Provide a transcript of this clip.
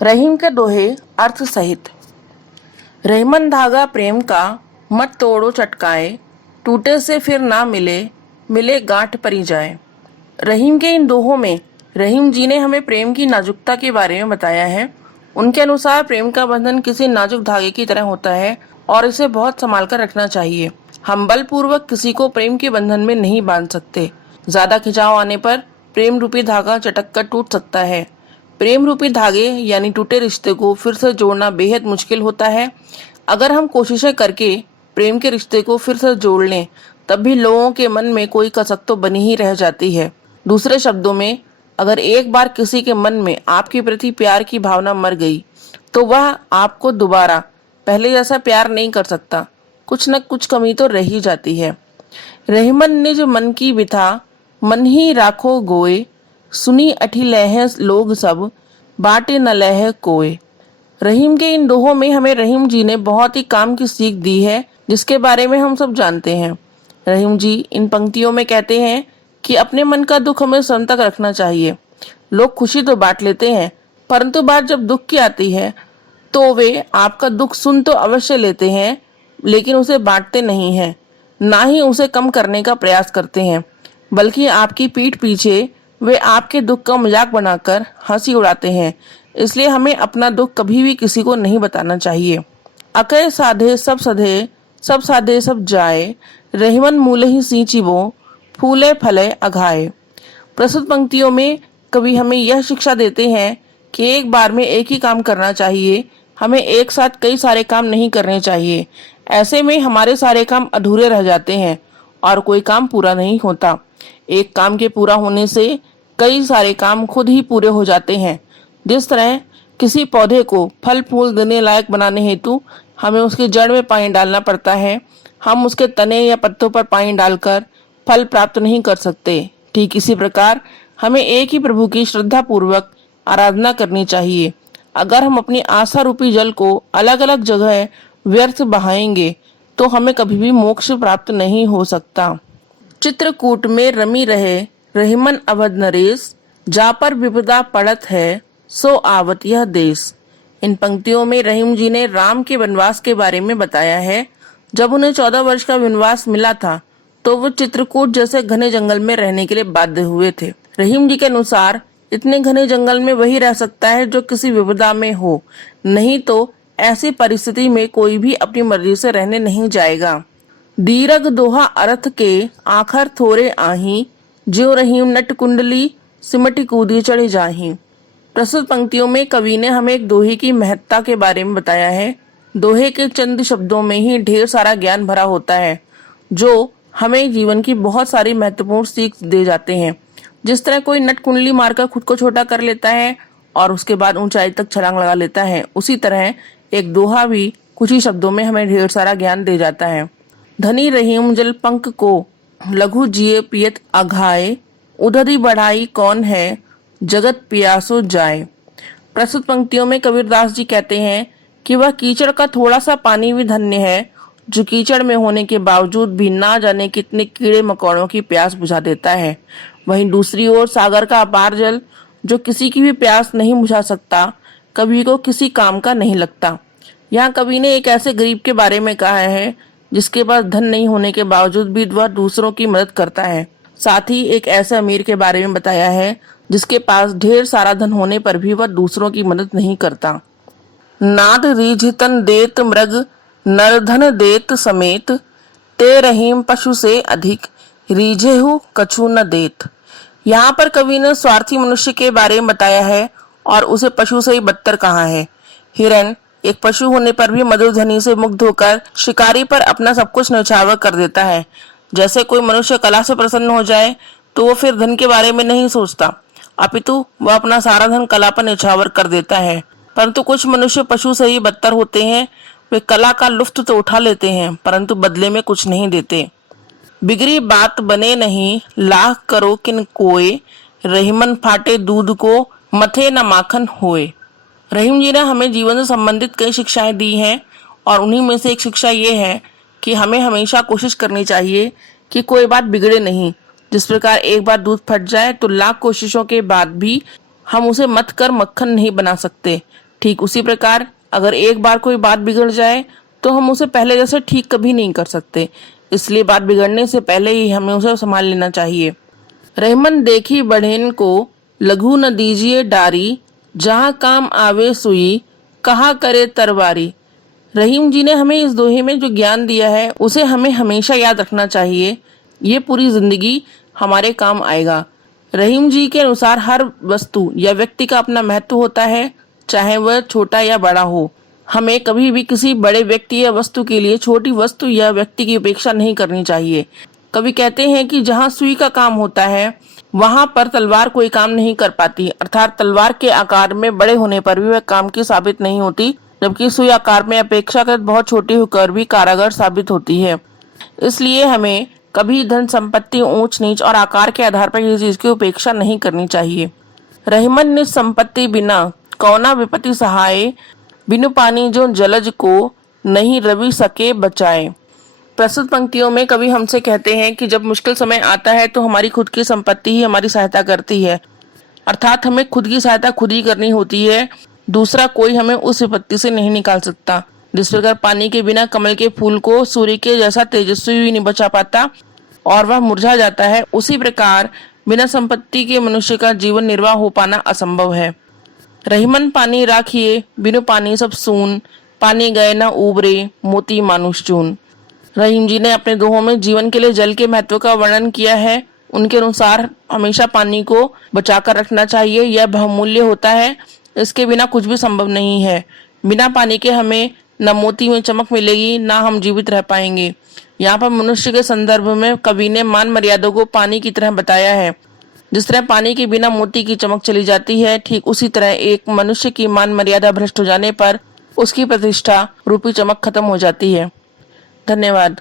रहीम के दोहे अर्थ सहित। रहीमन धागा प्रेम का मत तोड़ो चटकाए, टूटे से फिर ना मिले, मिले गांठ परी जाए। रहीम के इन दोहों में रहीम जी ने हमें प्रेम की नाजुकता के बारे में बताया है। उनके अनुसार प्रेम का बंधन किसी नाजुक धागे की तरह होता है और इसे बहुत संभाल कर रखना चाहिए। हम बलपूर्वक किसी को प्रेम के बंधन में नहीं बांध सकते। ज्यादा खिंचाव आने पर प्रेम रूपी धागा चटक कर टूट सकता है। प्रेम रूपी धागे यानी टूटे रिश्ते को फिर से जोड़ना बेहद मुश्किल होता है। अगर हम कोशिशें करके प्रेम के रिश्ते को फिर से जोड़ लें, तब भी लोगों के मन में कोई कसक तो बनी ही रह जाती है। दूसरे शब्दों में, अगर एक बार किसी के मन में आपके प्रति प्यार की भावना मर गई, तो वह आपको दोबारा पहले जैसा प्यार नहीं कर सकता। कुछ न कुछ कमी तो रह ही जाती है। रहीमन निज मन की बिथा, मन ही राखो गोए, सुनी अठी लह लोग सब, बाटे न लह कोय। रहीम के इन दोहों में हमें रहीम जी ने बहुत ही काम की सीख दी है, जिसके बारे में हम सब जानते हैं। रहीम जी इन पंक्तियों में कहते हैं कि अपने मन का दुख हमें स्वयं तक रखना चाहिए। लोग खुशी तो बांट लेते हैं, परंतु बात जब दुख की आती है तो वे आपका दुख सुन तो अवश्य लेते हैं, लेकिन उसे बांटते नहीं हैं, ना ही उसे कम करने का प्रयास करते हैं, बल्कि आपकी पीठ पीछे वे आपके दुख का मजाक बनाकर हंसी उड़ाते हैं। इसलिए हमें अपना दुख कभी भी किसी को नहीं बताना चाहिए। अकय साधे सब सधे, सब साधे सब जाए, रहीमन मूल ही सींचिबो, फूले फले अघाए। प्रस्तुत पंक्तियों में कवि हमें यह शिक्षा देते हैं कि एक बार में एक ही काम करना चाहिए। हमें एक साथ कई सारे काम नहीं करने चाहिए। ऐसे में हमारे सारे काम अधूरे रह जाते हैं और कोई काम पूरा नहीं होता। एक काम के पूरा होने से कई सारे काम खुद ही पूरे हो जाते हैं। जिस तरह किसी पौधे को फल फूल देने लायक बनाने हेतु हमें उसकी जड़ में पानी डालना पड़ता है, हम उसके तने या पत्तों पर पानी डालकर फल प्राप्त नहीं कर सकते। ठीक इसी प्रकार हमें एक ही प्रभु की श्रद्धा पूर्वक आराधना करनी चाहिए। अगर हम अपनी आशा रूपी जल को अलग अलग जगह व्यर्थ बहाएंगे, तो हमें कभी भी मोक्ष प्राप्त नहीं हो सकता। चित्रकूट में रमी रहे रहीमन अवध नरेश, जा पर विपदा पड़त है, सो आवत यह देश। इन पंक्तियों में रहीम जी ने राम के वनवास के बारे में बताया है। जब उन्हें 14 वर्ष का वनवास मिला था, तो वो चित्रकूट जैसे घने जंगल में रहने के लिए बाध्य हुए थे। रहीम जी के अनुसार इतने घने जंगल में वही रह सकता है जो किसी विपदा में हो, नहीं तो ऐसी परिस्थिति में कोई भी अपनी मर्जी से रहने नहीं जाएगा। दीरग दोहा अर्थ के, आखर थोरे आही, ज्यो रहीम नट कुंडली, सिमटी कूदी चढ़े जाही। प्रस्तुत पंक्तियों में कवि ने हमें एक दोहे की महत्ता के बारे में बताया है। दोहे के चंद शब्दों में ही ढेर सारा ज्ञान भरा होता है, जो हमें जीवन की बहुत सारी महत्वपूर्ण सीख दे जाते हैं। जिस तरह कोई नट कुंडली मारकर खुद को छोटा कर लेता है और उसके बाद ऊंचाई तक छलांग लगा लेता है, उसी तरह एक दोहा भी कुछ ही शब्दों में हमें ढेर सारा ज्ञान दे जाता है। धनी रहीम जल पंख को, लघु जिए पियत अघाए, उधरी बढ़ाई कौन है, जगत पियासो जाए। प्रस्तुत पंक्तियों में कबीरदास जी कहते हैं कि वह कीचड़ का थोड़ा सा पानी भी धन्य है, जो कीचड़ में होने के बावजूद भी ना जाने कितने कीड़े मकोड़ों की प्यास बुझा देता है। वहीं दूसरी ओर सागर का अपार जल, जो किसी की भी प्यास नहीं बुझा सकता, कवि को किसी काम का नहीं लगता। यहाँ कवि ने एक ऐसे गरीब के बारे में कहा है जिसके पास धन नहीं होने के बावजूद भी वह दूसरों की मदद करता है। साथ ही एक ऐसे अमीर के बारे में बताया है जिसके पास ढेर सारा धन होने पर भी वह दूसरों की मदद नहीं करता। नाद रीझतन देत मृग, नरधन देत समेत, ते रहीम पशु से अधिक, रीझेहु कछु न देत। यहाँ पर कवि ने स्वार्थी मनुष्य के बारे में बताया है और उसे पशु से ही बदतर कहा है। हिरण एक पशु होने पर भी मधुर ध्वनि से मुग्ध होकर शिकारी पर अपना सब कुछ न्यौछावर कर देता है। जैसे कोई मनुष्य कला से प्रसन्न हो जाए तो वो फिर धन के बारे में नहीं सोचता, अपितु वह अपना सारा धन कला पर न्यौछावर कर देता है। परंतु कुछ मनुष्य पशु से ही बदतर होते हैं। वे कला का लुफ्त तो उठा लेते हैं, परंतु बदले में कुछ नहीं देते। बिगड़ी बात बने नहीं, लाख करो किन कोय, रहीमन फाटे दूध को, मथे न माखन होए। रहीम जी ने हमें जीवन से संबंधित कई शिक्षाएं दी हैं और उन्हीं में से एक शिक्षा ये है कि हमें हमेशा कोशिश करनी चाहिए कि कोई बात बिगड़े नहीं। जिस प्रकार एक बार दूध फट जाए तो लाख कोशिशों के बाद भी हम उसे मथ कर मक्खन नहीं बना सकते, ठीक उसी प्रकार अगर एक बार कोई बात बिगड़ जाए तो हम उसे पहले जैसे ठीक कभी नहीं कर सकते, इसलिए बात बिगड़ने से पहले ही हमें उसे संभाल लेना चाहिए। रहमन देखी बढ़ेन को लघु न दीजिए डारी, जहाँ काम आवे सुई कहा करे तरवारी। रहीम जी ने हमें इस दोहे में जो ज्ञान दिया है उसे हमें हमेशा याद रखना चाहिए, ये पूरी जिंदगी हमारे काम आएगा। रहीम जी के अनुसार हर वस्तु या व्यक्ति का अपना महत्व होता है, चाहे वह छोटा या बड़ा हो। हमें कभी भी किसी बड़े व्यक्ति या वस्तु के लिए छोटी वस्तु या व्यक्ति की उपेक्षा नहीं करनी चाहिए। कवि कहते हैं कि जहाँ सुई का काम होता है वहां पर तलवार कोई काम नहीं कर पाती, अर्थात तलवार के आकार में बड़े होने पर भी वह काम की साबित नहीं होती, जबकि सुई आकार में अपेक्षाकृत बहुत छोटी होकर भी कारागर साबित होती है। इसलिए हमें कभी धन संपत्ति, ऊंच नीच और आकार के आधार पर किसी चीज की उपेक्षा नहीं करनी चाहिए। रहमन निज संपत्ति बिना कौना विपत्ति सहाय, बिनु पानी जो जलज को नहीं रवि सके बचाए। प्रस्तुत पंक्तियों में कवि हमसे कहते हैं कि जब मुश्किल समय आता है तो हमारी खुद की संपत्ति ही हमारी सहायता करती है, अर्थात हमें खुद की सहायता खुद ही करनी होती है, दूसरा कोई हमें उस विपत्ति से नहीं निकाल सकता। जिस प्रकार पानी के बिना कमल के फूल को सूर्य के जैसा तेजस्वी भी नहीं बचा पाता और वह मुरझा जाता है, उसी प्रकार बिना संपत्ति के मनुष्य का जीवन निर्वाह हो पाना असंभव है। रहीमन पानी राखिए बिनु पानी सब सून, पानी गए न उबरे मोती मानुष चून। रहीम जी ने अपने दोहों में जीवन के लिए जल के महत्व का वर्णन किया है। उनके अनुसार हमेशा पानी को बचाकर रखना चाहिए, यह बहुमूल्य होता है, इसके बिना कुछ भी संभव नहीं है। बिना पानी के हमें न मोती में चमक मिलेगी, ना हम जीवित रह पाएंगे। यहाँ पर मनुष्य के संदर्भ में कवि ने मान मर्यादा को पानी की तरह बताया है। जिस तरह पानी के बिना मोती की चमक चली जाती है, ठीक उसी तरह एक मनुष्य की मान मर्यादा भ्रष्ट हो जाने पर उसकी प्रतिष्ठा रूपी चमक खत्म हो जाती है। धन्यवाद।